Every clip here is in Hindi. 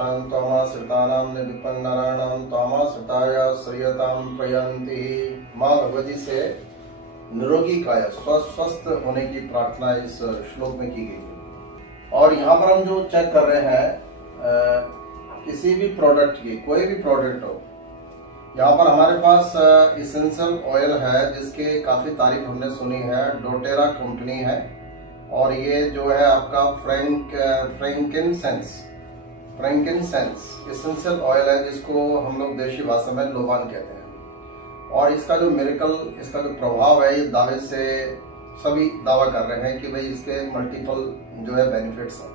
प्रतिष्ठान त्वमाश्रितानां निर्विपन्नराणां त्वमाश्रिताय श्रियतां प्रयान्ति। माँ भगवती से निरोगी काया स्वस्थ होने की प्रार्थना इस श्लोक में की गई है। और यहाँ पर हम जो चेक कर रहे हैं किसी भी प्रोडक्ट की, कोई भी प्रोडक्ट हो, यहाँ पर हमारे पास इसेंशियल ऑयल है जिसके काफी तारीफ हमने सुनी है। डोटेरा कंपनी है और ये जो है आपका फ्रैंकिनसेंस इसेंशियल ऑयल है जिसको हम लोग देशी भाषा में लोबान कहते हैं। और इसका जो मिरेकल, इसका जो प्रभाव है, इस दावे से सभी दावा कर रहे हैं कि भाई इसके मल्टीपल जो है बेनिफिट्स हैं।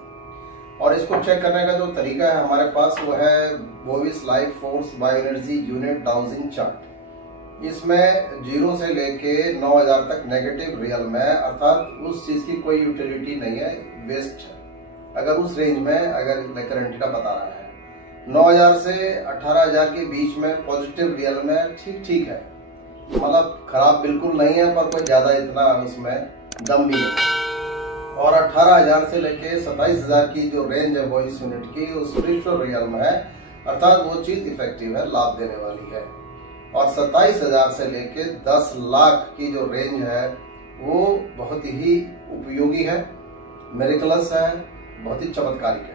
और इसको चेक करने का जो तरीका है हमारे पास वो है bovis life force bioenergy unit dowsing chart. इसमें 0 से लेके 9000 तक नेगेटिव रियल में, अर्थात उस चीज की कोई यूटिलिटी नहीं है, वेस्ट है। अगर उस रेंज में अगर लेकर एंटीना बता रहा है 9000 से 18000 के बीच में पॉजिटिव रियल में ठीक है, मतलब खराब बिल्कुल नहीं है पर कोई ज्यादा इतना उसमें दम भी नहीं। और 18000 से लेके 27000 की जो रेंज है वो इस यूनिट की, वो स्पिरिचुअल रियल में है, अर्थात वो चीज इफेक्टिव है, लाभ देने वाली है। और 27000 से लेके 10 लाख की जो रेंज है वो बहुत ही उपयोगी है, मिरेकलस है, बहुत ही चमत्कारिक है।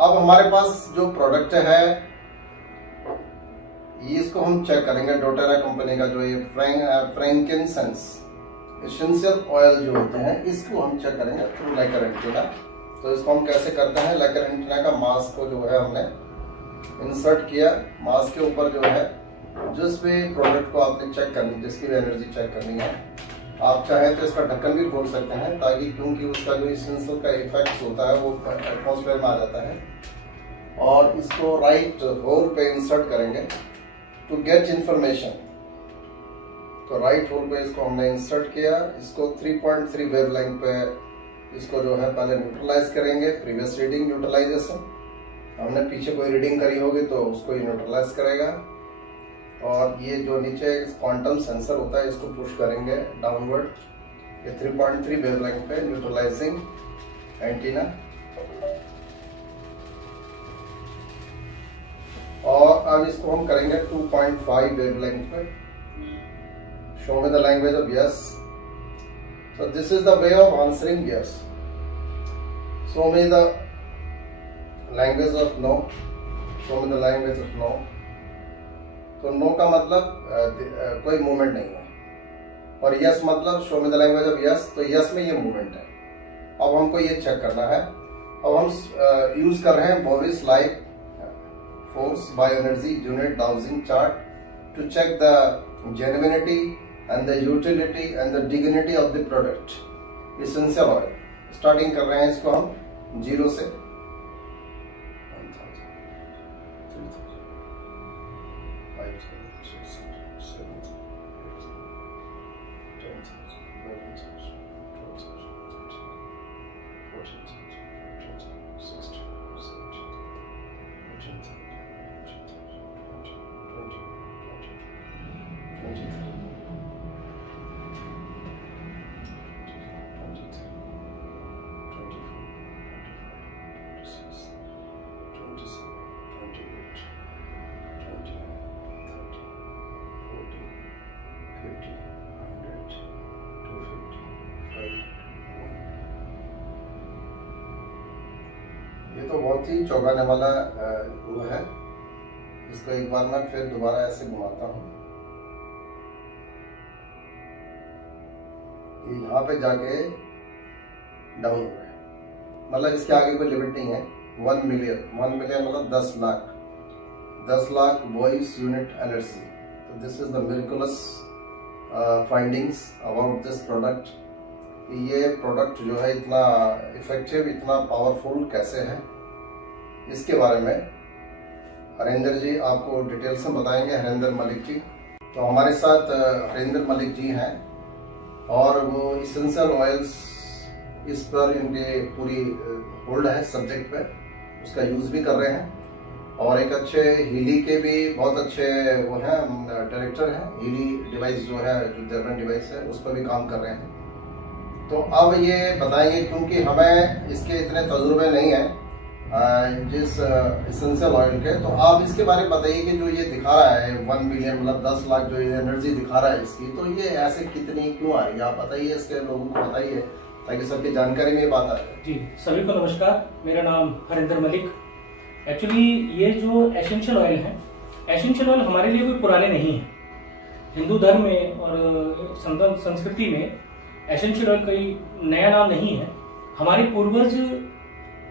अब हमारे पास जो प्रोडक्ट है इसको हम चेक करेंगे। डोटेरा कंपनी का जो ये फ्रैंकिनसेंस एसेंशियल ऑयल जो होते हैं इसको हम चेक करेंगे थ्रू लाइकर एंटीना। तो इसको हम कैसे करते हैं, लाइकर एंटीना का मास्क को जो है हमने इंसर्ट किया। मास्क के ऊपर जो है जिस भी प्रोडक्ट को आपने चेक करनी, जिसकी भी एनर्जी चेक करनी है, आप चाहें तो इसका ढक्कन भी खोल सकते हैं, ताकि क्योंकि उसका जो एसेंशियल का इफेक्ट होता है वो एटमॉस्फेयर में आ जाता है। और इसको राइट होल पे इंसर्ट करेंगे टू गेट इंफॉर्मेशन। तो राइट होल पे इसको हमने इंसर्ट किया। इसको 3.3 वेवलेंथ पे इसको जो है पहले न्यूट्रलाइज करेंगे। प्रीवियस रीडिंग न्यूट्रलाइजेशन, हमने पीछे कोई रीडिंग करी होगी तो उसको ही न्यूट्रलाइज करेगा। और ये जो नीचे क्वांटम सेंसर होता है इसको पुश करेंगे डाउनवर्ड। ये 3.3 वेवलेंथ पे न्यूट्रलाइजिंग एंटीना। और अब इसको हम करेंगे 2.5 वेवलेंथ पे। Show me the language of yes. So this is the way of answering yes. Show me the language of no. Show me the language of no. तो no का मतलब कोई मूवमेंट नहीं है, और yes मतलब show me the language of yes, तो yes में ये मूवमेंट है। अब हमको ये चेक करना है। अब हम यूज कर रहे हैं Bovis life force bioenergy unit dowsing chart to check the genuinity and the utility and the dignity of the product essential oil। Starting कर रहे हैं इसको हम 0 से 1000, 3000, 5000, 6000, 7000, 8000, 10,000, 11,000, 12,000, 13,000, 14,000, 15,000, 16,000, 17,000, 18,000, 20,000, ये तो बहुत ही चौंकाने वाला वो है। इसको एक बार मैं फिर दोबारा ऐसे घुमाता हूँ। ये यहाँ पे जाके डाउन हो गया, मतलब इसके आगे कोई लिमिट नहीं है। 1 मिलियन मतलब 10 lakh, 10 lakh voice unit energy. तो this is the miraculous findings about this product. ये प्रोडक्ट जो है इतना इफेक्टिव, इतना पावरफुल कैसे है, इसके बारे में हरेंद्र जी आपको डिटेल से बताएंगे। हरेंद्र मलिक जी, तो हमारे साथ हरेंद्र मलिक जी हैं और वो इसेंशियल ऑयल्स इस पर इनके पूरी होल्ड है सब्जेक्ट पे, उसका यूज भी कर रहे हैं। और एक अच्छे हीली के भी बहुत अच्छे वो हैं, डायरेक्टर हैं। हीली डिवाइस जो है, जो जर्मन डिवाइस है, उस पर भी काम कर रहे हैं। तो अब ये बताएंगे, क्योंकि हमें इसके इतने तजुर्बे नहीं है, जिस एसेंशियल ऑयल के, तो आप इसके बारे में बताइए कि जो ये दिखा रहा है 1 मिलियन मतलब 10 लाख जो ये एनर्जी दिखा रहा है इसकी, तो ये ऐसे कितनी क्यों आ रही है? आप बताइए, इसके लोगों को बताइए ताकि सबकी जानकारी में बात आ जाए। जी, सभी को नमस्कार। मेरा नाम हरिंदर मलिक। एक्चुअली ये जो एसेंशियल ऑयल है, एसेंशियल ऑयल हमारे लिए कोई पुराने नहीं है। हिंदू धर्म में और संस्कृति में एसेंशियल ऑयल कोई नया नाम नहीं है। हमारे पूर्वज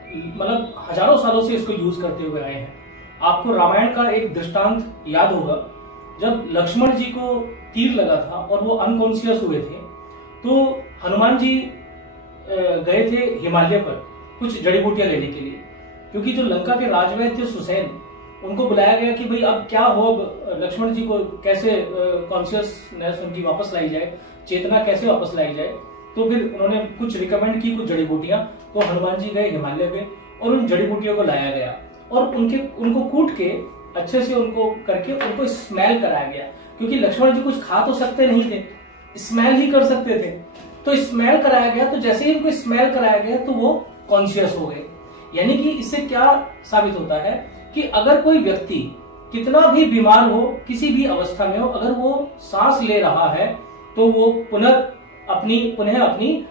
मतलब हजारों सालों से इसको यूज करते हुए आए हैं। आपको रामायण का एक दृष्टांत याद होगा, जब लक्ष्मण जी को तीर लगा था और वो अनकॉन्शियस हुए थे, तो हनुमान जी गए थे हिमालय पर कुछ जड़ी बूटियां लेने के लिए, क्योंकि जो लंका के राजवैद्य थे सुसैन, उनको बुलाया गया कि भाई अब क्या हो, अब लक्ष्मण जी को कैसे कॉन्शियसनेस उनकी वापस लाई जाए, चेतना कैसे वापस लाई जाए। तो फिर उन्होंने कुछ रिकमेंड की, कुछ जड़ी बूटियां। तो हनुमान जी गए हिमालय में और उन जड़ी बूटियों को लाया गया और उनको कूट के अच्छे से उनको करके उनको स्मेल कराया गया, क्योंकि लक्ष्मण जी कुछ खा तो सकते नहीं थे, स्मेल ही कर सकते थे। तो स्मेल कराया गया, तो जैसे ही उनको स्मेल कराया गया तो वो कॉन्शियस हो गए। यानी कि इससे क्या साबित होता है कि अगर कोई व्यक्ति कितना भी बीमार हो, किसी भी अवस्था में हो, अगर वो सांस ले रहा है तो वो पुनः अपनी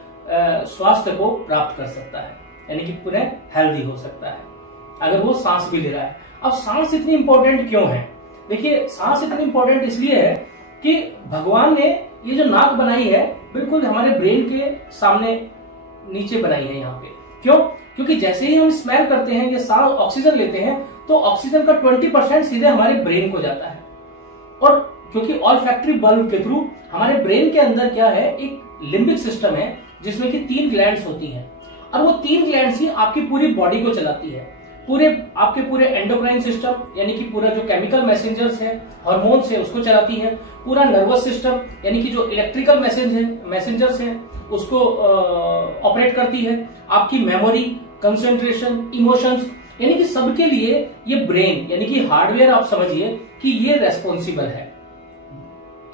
स्वास्थ्य को प्राप्त कर सकता है, यानी कि पुनः हेल्दी हो सकता है अगर वो सांस भी ले रहा है। अब सांस इतनी इंपॉर्टेंट क्यों है? देखिए, सांस इतनी इंपॉर्टेंट इसलिए है कि भगवान ने ये जो नाक बनाई है बिल्कुल हमारे ब्रेन के सामने नीचे बनाई है यहाँ पे। क्यों? क्योंकि जैसे ही हम स्मेल करते हैं, ये सांस ऑक्सीजन लेते हैं, तो ऑक्सीजन का 20% सीधे हमारे ब्रेन को जाता है। और क्योंकि ऑल्फैक्टरी बल्ब के थ्रू हमारे ब्रेन के अंदर क्या है, एक लिम्बिक सिस्टम है जिसमें कि 3 ग्लैंड्स होती हैं, और वो 3 ग्लैंड्स ही आपकी पूरी बॉडी को चलाती है। आपके पूरे एंडोक्राइन सिस्टम, यानी कि पूरा जो केमिकल मैसेंजर्स है, हार्मोन्स है, उसको चलाती है। पूरा नर्वस सिस्टम, यानी कि जो इलेक्ट्रिकल मैसेंजर्स है, उसको ऑपरेट करती है। आपकी मेमोरी, कंसंट्रेशन, इमोशंस, यानी कि सबके लिए ये ब्रेन, यानी कि हार्डवेयर आप समझिए कि ये रेस्पॉन्सिबल है।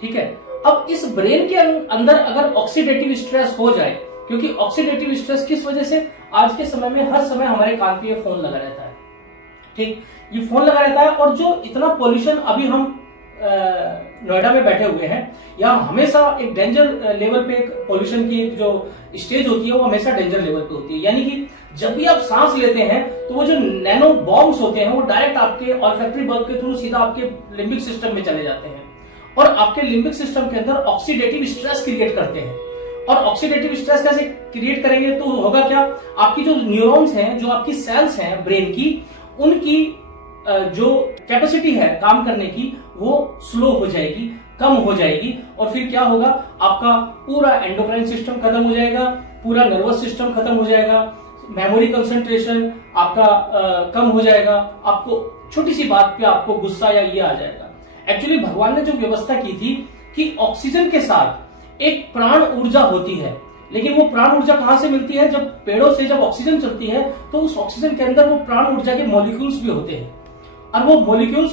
ठीक है। अब इस ब्रेन के अंदर अगर ऑक्सीडेटिव स्ट्रेस हो जाए, क्योंकि ऑक्सीडेटिव स्ट्रेस किस वजह से, आज के समय में हर समय हमारे कान पे फोन लगा रहता है। ठीक, ये फोन लगा रहता है, और जो इतना पोल्यूशन, अभी हम नोएडा में बैठे हुए हैं, यहाँ हमेशा एक डेंजर लेवल पे एक पोल्यूशन की एक जो स्टेज होती है वो हमेशा डेंजर लेवल पे होती है। यानी कि जब भी आप सांस लेते हैं तो वो जो नैनो बॉम्ब्स होते हैं वो डायरेक्ट आपके ऑल्फैक्टरी बल्ब के थ्रू सीधा आपके लिम्बिक सिस्टम में चले जाते हैं, और आपके लिम्बिक सिस्टम के अंदर ऑक्सीडेटिव स्ट्रेस क्रिएट करते हैं। और ऑक्सीडेटिव स्ट्रेस कैसे क्रिएट करेंगे? तो होगा क्या, आपकी जो न्यूरॉन्स हैं, जो आपकी सेल्स हैं ब्रेन की, उनकी जो कैपेसिटी है काम करने की, वो स्लो हो जाएगी, कम हो जाएगी। और फिर क्या होगा, आपका पूरा एंडोक्राइन सिस्टम खत्म हो जाएगा, पूरा नर्वस सिस्टम खत्म हो जाएगा, मेमोरी कंसंट्रेशन आपका कम हो जाएगा, आपको छोटी सी बात पे आपको गुस्सा या ये आ जाएगा। एक्चुअली भगवान ने जो व्यवस्था की थी कि ऑक्सीजन के साथ एक प्राण ऊर्जा होती है, लेकिन वो प्राण ऊर्जा कहां से मिलती है? जब पेड़ों से जब ऑक्सीजन चलती है तो उस ऑक्सीजन के अंदर वो प्राण ऊर्जा के मॉलिक्यूल्स भी होते हैं, और वो मॉलिक्यूल्स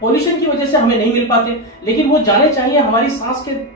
पॉल्यूशन की वजह से हमें नहीं मिल पाते, लेकिन वो जाने चाहिए हमारी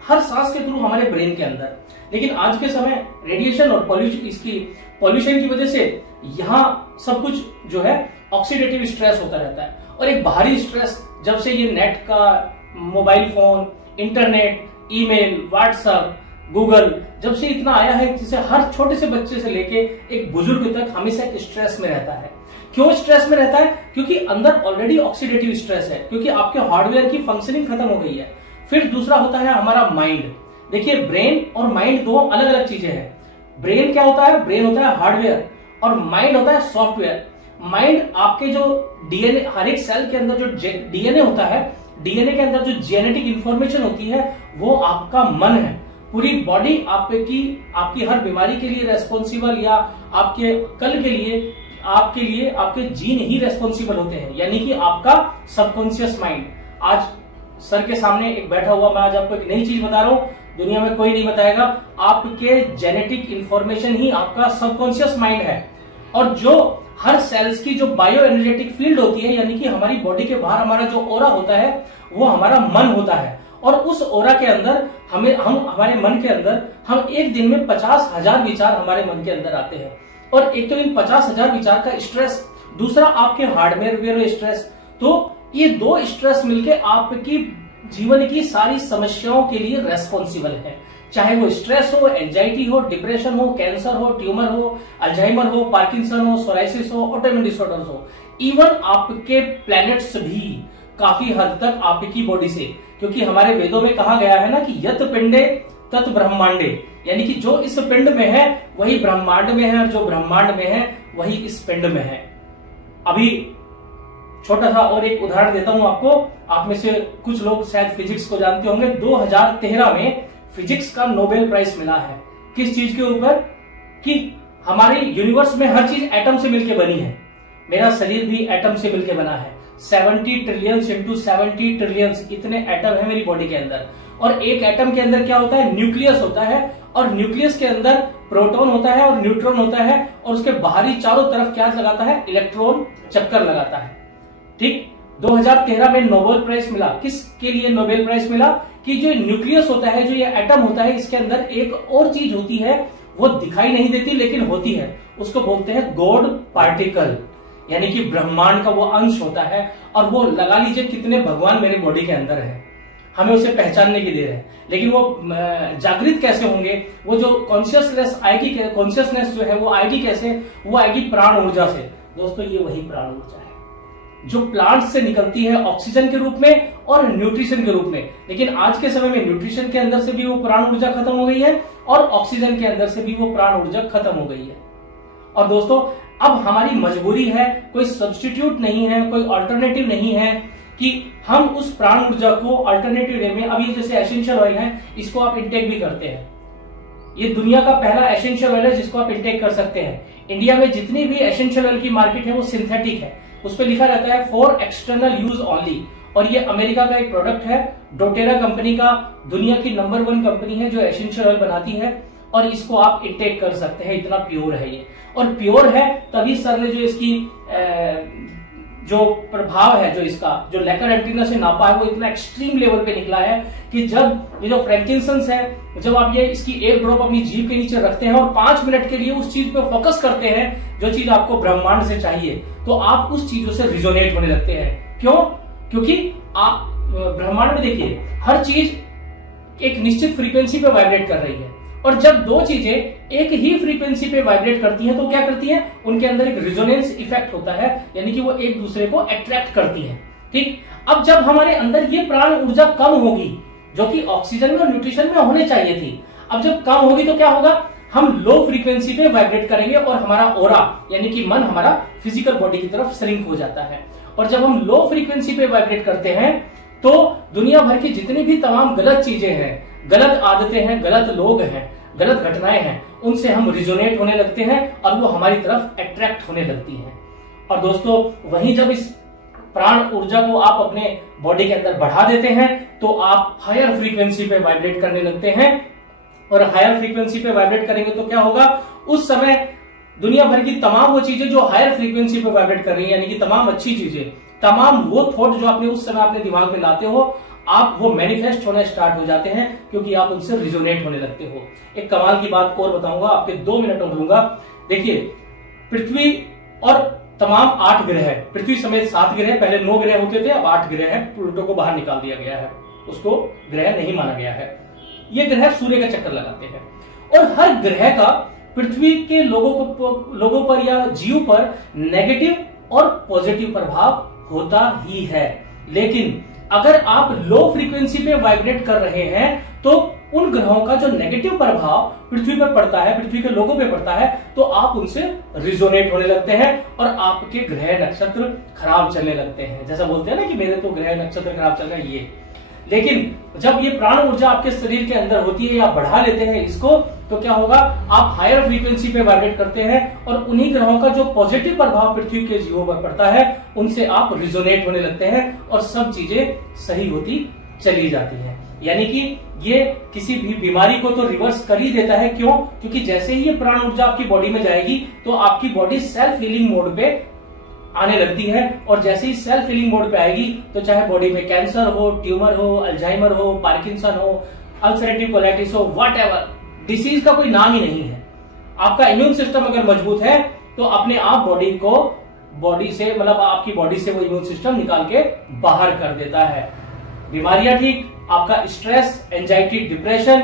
हर सांस के थ्रू हमारे ब्रेन के अंदर। लेकिन आज के समय रेडिएशन और पॉल्यूशन की वजह से यहाँ सब कुछ जो है ऑक्सीडेटिव स्ट्रेस होता रहता है। और एक बाहरी स्ट्रेस, जब से ये नेट का, mobile phone, internet, email, WhatsApp, Google, जब से इतना आया है, जिसे हर छोटे से बच्चे से लेके एक बुजुर्ग तक हमेशा एक स्ट्रेस में रहता है। क्यों स्ट्रेस में रहता है? क्योंकि अंदर ऑलरेडी ऑक्सीडेटिव स्ट्रेस है, क्योंकि आपके हार्डवेयर की फंक्शनिंग खत्म हो गई है। फिर दूसरा होता है हमारा माइंड। देखिए, ब्रेन और माइंड दो अलग अलग चीजें हैं। ब्रेन क्या होता है? ब्रेन होता है हार्डवेयर, और माइंड होता है सॉफ्टवेयर। माइंड आपके जो डीएनए, हर एक सेल के अंदर जो डीएनए होता है, डीएनए के अंदर जो जेनेटिक इंफॉर्मेशन होती है, वो आपका मन है। पूरी बॉडी आपकी हर बीमारी के लिए रेस्पॉन्सिबल, या आपके कल के लिए आपके जीन ही रेस्पॉन्सिबल होते हैं, यानी कि आपका सबकॉन्शियस माइंड। आज सर के सामने एक बैठा हुआ, मैं आज आपको एक नई चीज बता रहा हूं, दुनिया में कोई नहीं बताएगा। आपके जेनेटिक इंफॉर्मेशन ही आपका सबकॉन्शियस माइंड है। और जो हर सेल्स की जो बायो एनर्जेटिक फील्ड होती है, यानी कि हमारी बॉडी के बाहर हमारा जो ओरा होता है, वो हमारा मन होता है। और उस ओरा के अंदर हमारे मन के अंदर हम एक दिन में 50,000 विचार हमारे मन के अंदर आते हैं। और एक तो इन 50,000 विचार का स्ट्रेस, दूसरा आपके हार्डवेयर स्ट्रेस, तो ये दो स्ट्रेस मिलके आपकी जीवन की सारी समस्याओं के लिए रेस्पॉन्सिबल है। चाहे वो स्ट्रेस हो, एंजाइटी हो, डिप्रेशन हो, कैंसर हो, ट्यूमर हो, अल्जाइमर हो, पार्किंसन हो, सोराइसिस हो, ऑटोइम्यून डिसऑर्डर्स हो, इवन आपके प्लैनेट्स भी काफी हद तक आपकी बॉडी से, क्योंकि हमारे वेदों में कहा गया है ना कि यत पिंडे तत् ब्रह्मांडे, यानी कि जो इस पिंड में है वही ब्रह्मांड में है, और जो ब्रह्मांड में है वही इस पिंड में है। अभी छोटा सा और एक उदाहरण देता हूं आपको, आप में से कुछ लोग शायद फिजिक्स को जानते होंगे। 2013 में फिजिक्स का नोबेल प्राइज मिला है। किस चीज के ऊपर? कि हमारे यूनिवर्स में हर चीज एटम से मिलकर बनी है। मेरा शरीर भी एटम से मिलकर बना है। 70 ट्रिलियंस इंटू 70 ट्रिलियंस इतने एटम है मेरी बॉडी के अंदर। और एक एटम के अंदर क्या होता है? न्यूक्लियस होता है, और न्यूक्लियस के अंदर प्रोटॉन होता है और न्यूट्रॉन होता है, और उसके बाहरी चारों तरफ क्या लगाता है? इलेक्ट्रॉन चक्कर लगाता है। ठीक, 2013 में नोबेल प्राइज मिला। किसके लिए नोबेल प्राइज मिला? कि जो न्यूक्लियस होता है, जो ये एटम होता है, इसके अंदर एक और चीज होती है, वो दिखाई नहीं देती लेकिन होती है, उसको बोलते हैं गॉड पार्टिकल, यानी कि ब्रह्मांड का वो अंश होता है। और वो लगा लीजिए कितने भगवान मेरे बॉडी के अंदर है, हमें उसे पहचानने की देर है। लेकिन वो जागृत कैसे होंगे? वो जो कॉन्शियसनेस आएगी, कॉन्शियसनेस जो है वो आएगी कैसे? वो आएगी प्राण ऊर्जा से। दोस्तों, ये वही प्राण ऊर्जा है जो प्लांट से निकलती है ऑक्सीजन के रूप में और न्यूट्रिशन के रूप में। लेकिन आज के समय में न्यूट्रिशन के अंदर से भी वो प्राण ऊर्जा खत्म हो गई है, और ऑक्सीजन के अंदर से भी वो प्राण ऊर्जा खत्म हो गई है। और दोस्तों, अब हमारी मजबूरी है, कोई सब्स्टिट्यूट नहीं है, कोई अल्टरनेटिव नहीं है कि हम उस प्राण ऊर्जा को अल्टरनेटिव वे में, अभी जैसे एसेंशियल ऑयल है, इसको आप इंटेक भी करते हैं। ये दुनिया का पहला एसेंशियल ऑयल है जिसको आप इंटेक कर सकते हैं। इंडिया में जितनी भी एसेंशियल ऑयल की मार्केट है वो सिंथेटिक है, उस पर लिखा रहता है फॉर एक्सटर्नल यूज ओनली। और ये अमेरिका का एक प्रोडक्ट है, डोटेरा कंपनी का, दुनिया की नंबर 1 कंपनी है जो एसेंशियल ऑयल बनाती है, और इसको आप इंटेक कर सकते हैं। इतना प्योर है ये, और प्योर है तभी सर ने जो इसकी जो प्रभाव है, जो इसका जो लेकर एंटीना से नापा है, वो इतना एक्सट्रीम लेवल पे निकला है कि जब ये जो फ्रैंकिंसंस है, जब आप ये इसकी एक ड्रॉप अपनी जीभ के नीचे रखते हैं और 5 मिनट के लिए उस चीज पे फोकस करते हैं जो चीज आपको ब्रह्मांड से चाहिए, तो आप उस चीजों से रिजोनेट होने लगते हैं। क्यों? क्योंकि आप ब्रह्मांड में देखिए, हर चीज एक निश्चित फ्रीक्वेंसी पे वाइब्रेट कर रही है, और जब दो चीजें एक ही फ्रीक्वेंसी पे वाइब्रेट करती हैं तो क्या करती हैं? उनके अंदर एक रिजोनेंस इफेक्ट होता है, यानी कि वो एक दूसरे को अट्रैक्ट करती हैं। ठीक, अब जब हमारे अंदर ये प्राण ऊर्जा कम होगी, जो कि ऑक्सीजन में और न्यूट्रिशन में होने चाहिए थी, अब जब कम होगी तो क्या होगा? हम लो फ्रीक्वेंसी पे वाइब्रेट करेंगे, और हमारा ऑरा यानी कि मन हमारा फिजिकल बॉडी की तरफ श्रिंक हो जाता है। और जब हम लो फ्रीक्वेंसी पे वाइब्रेट करते हैं तो दुनिया भर की जितनी भी तमाम गलत चीजें हैं, गलत आदतें हैं, गलत लोग हैं, गलत घटनाएं हैं, उनसे हम रिजोनेट होने लगते हैं और वो हमारी तरफ अट्रैक्ट होने लगती हैं। और दोस्तों, वहीं जब इस प्राण ऊर्जा को आप अपने बॉडी के अंदर बढ़ा देते हैं तो आप हायर फ्रीक्वेंसी पे वाइब्रेट करने लगते हैं, और हायर फ्रीक्वेंसी पे वाइब्रेट करेंगे तो क्या होगा? उस समय दुनिया भर की तमाम वो चीजें जो हायर फ्रीक्वेंसी पे वाइब्रेट कर रही है, यानी कि तमाम अच्छी चीजें, तमाम वो थॉट जो आपने उस समय अपने दिमाग में लाते हो, आप वो मैनिफेस्ट होना स्टार्ट हो जाते हैं, क्योंकि आप उनसे रिजोनेट होने लगते हो। एक कमाल की बात और बताऊंगा, आपके 2 मिनट में दूंगा। देखिए, पृथ्वी और तमाम 8 ग्रह है, पृथ्वी समेत 7 ग्रह, पहले 9 ग्रह होते थे, अब 8 ग्रह है। प्लूटो को बाहर निकाल दिया गया है, उसको ग्रह नहीं माना गया है। ये ग्रह सूर्य का चक्कर लगाते हैं, और हर ग्रह का पृथ्वी के लोगों पर या जीव पर नेगेटिव और पॉजिटिव प्रभाव होता ही है। लेकिन अगर आप लो फ्रीक्वेंसी पे वाइब्रेट कर रहे हैं तो उन ग्रहों का जो नेगेटिव प्रभाव पृथ्वी पर पड़ता है, पृथ्वी के लोगों पे पड़ता है, तो आप उनसे रिजोनेट होने लगते हैं और आपके ग्रह नक्षत्र खराब चलने लगते हैं। जैसा बोलते हैं ना कि मेरे तो ग्रह नक्षत्र खराब चल रहे हैं ये। लेकिन जब ये प्राण ऊर्जा आपके शरीर के अंदर होती है, या बढ़ा लेते हैं इसको, तो क्या होगा? आप हायर फ्रीक्वेंसी पे वाइब्रेट करते हैं और उन्हीं ग्रहों का जो पॉजिटिव प्रभाव पृथ्वी के जीवों पर पड़ता है, उनसे आप रिजोनेट होने लगते हैं और सब चीजें सही होती चली जाती हैं। यानी कि ये किसी भी बीमारी को तो रिवर्स कर ही देता है। क्यों? क्योंकि जैसे ही ये प्राण ऊर्जा आपकी बॉडी में जाएगी तो आपकी बॉडी सेल्फ हीलिंग मोड पे आने लगती है, और जैसे ही सेल्फ हीलिंग मोड पे आएगी तो चाहे बॉडी में कैंसर हो, ट्यूमर हो, अल्जाइमर हो, पार्किंसन हो, अल्सरेटिव कोलाइटिस हो, व्हाटएवर, डिसीज का कोई नाम ही नहीं है। आपका इम्यून सिस्टम अगर मजबूत है तो अपने आप बॉडी से मतलब आपकी बॉडी से वो इम्यून सिस्टम निकाल के बाहर कर देता है। बीमारियां ठीक, आपका स्ट्रेस, एंजाइटी, डिप्रेशन,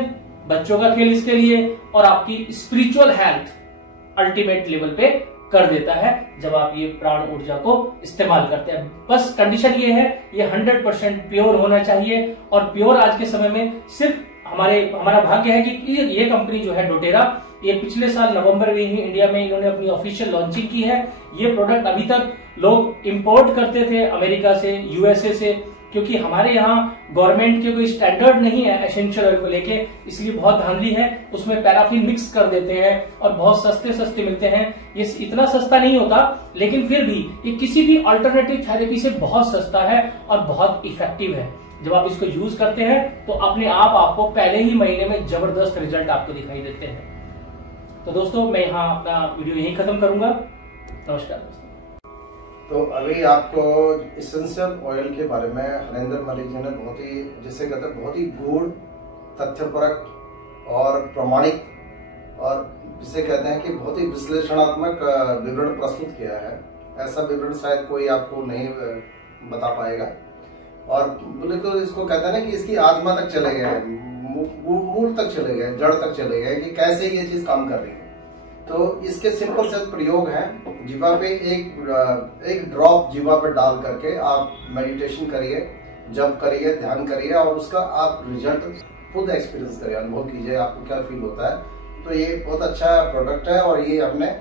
बच्चों का खेल इसके लिए, और आपकी स्पिरिचुअल हेल्थ अल्टीमेट लेवल पे कर देता है जब आप ये प्राण ऊर्जा को इस्तेमाल करते हैं। बस कंडीशन ये है, ये 100% प्योर होना चाहिए, और प्योर आज के समय में सिर्फ हमारा भाग्य है कि ये कंपनी जो है डोटेरा, ये पिछले साल नवंबर में ही इंडिया में इन्होंने अपनी ऑफिशियल लॉन्चिंग की है। ये प्रोडक्ट अभी तक लोग इंपोर्ट करते थे अमेरिका से, यूएसए से, क्योंकि हमारे यहाँ गवर्नमेंट के कोई स्टैंडर्ड नहीं है एसेंशियल ऑयल को लेके, इसलिए बहुत धांधली है। उसमें पैराफिन मिक्स कर देते हैं और बहुत सस्ते मिलते हैं। ये इतना सस्ता नहीं होता, लेकिन फिर भी ये किसी भी अल्टरनेटिव थेरेपी से बहुत सस्ता है और बहुत इफेक्टिव है। जब आप इसको यूज करते हैं तो अपने आप आपको पहले ही महीने में जबरदस्त रिजल्ट आपको दिखाई देते हैं। तो दोस्तों, मैं यहाँ अपना वीडियो यहीं खत्म करूंगा। नमस्कार दोस्तों। तो अभी आपको एसेंशियल ऑयल के बारे में हरेंद्र मलिक जी ने बहुत ही, जिसे कहते हैं बहुत ही गूढ़, तथ्यपरक और प्रमाणिक, और जिसे कहते हैं कि बहुत ही विश्लेषणात्मक विवरण प्रस्तुत किया है। ऐसा विवरण शायद कोई आपको नहीं बता पाएगा। और बोले तो इसको कहते हैं ना कि इसकी आत्मा तक चले गए, मूल तक चले गए, जड़ तक चले गए कि कैसे ये चीज काम कर रही है। तो इसके सिंपल से प्रयोग हैं, जीवा पे एक ड्रॉप जीवा पे डाल करके आप मेडिटेशन करिए, जप करिए, ध्यान करिए, और उसका आप रिजल्ट खुद एक्सपीरियंस करिए, अनुभव कीजिए आपको क्या फील होता है। तो ये बहुत अच्छा प्रोडक्ट है, और ये हमने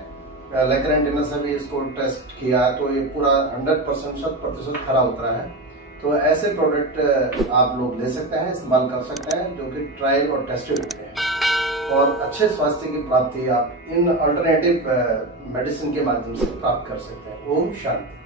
लेकर से भी इसको टेस्ट किया, तो ये पूरा 100% खरा उतरा है। तो ऐसे प्रोडक्ट आप लोग ले सकते हैं, इस्तेमाल कर सकते हैं, जो कि ट्रायल और टेस्टेड होते हैं, और अच्छे स्वास्थ्य की प्राप्ति आप इन अल्टरनेटिव मेडिसिन के माध्यम से प्राप्त कर सकते हैं। ओम शांति।